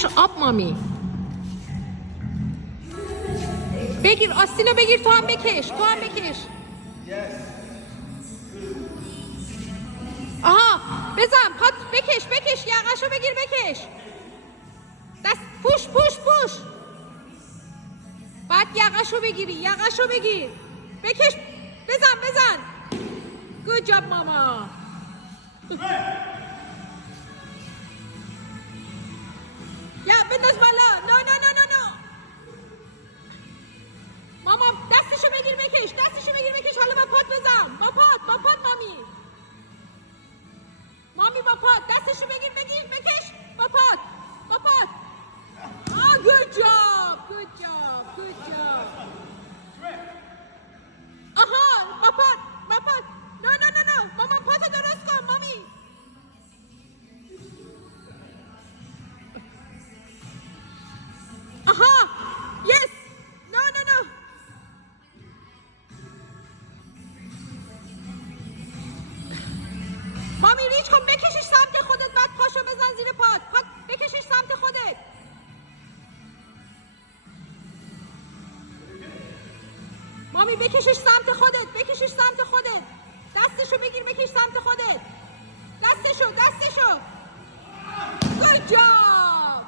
push up مامی. بگیر آستینو بگیر، تو هم بکش، تو هم بکش. آها بزن پات، بکش بکش، یقشو بگیر بکش. دست پوش پوش پوش. بعد یقشو بگیری، یقشو بگیر، بکش، بزن بزن. Good job ماما. یا بنداز بالا. نه نه نه نه نه. ماما دستشو بگیر بکش، دستشو بگیر بکش. حالا با پات بزن، با پات، با پات مامی. مامی با پات دستشو بگیر بگیر بکش، با پات، با پات. Ah, good job, good job, good job. آها با پات، با پات. نه نه نه نه ماما پاتو درست کن مامی. آها yes. نه نه نه. مامی ریچ کن، بکشش سمت خودت، بعد پاشو بزن زیر پات. پات بکشش سمت خودت. مامی بکشش سمت خودت، بکشش سمت خودت. دستشو بگیر بکش سمت خودت. دستشو دستشو. Good job.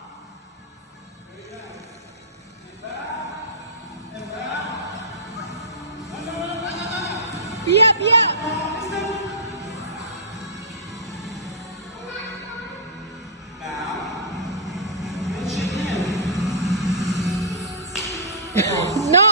بیا بیا. No.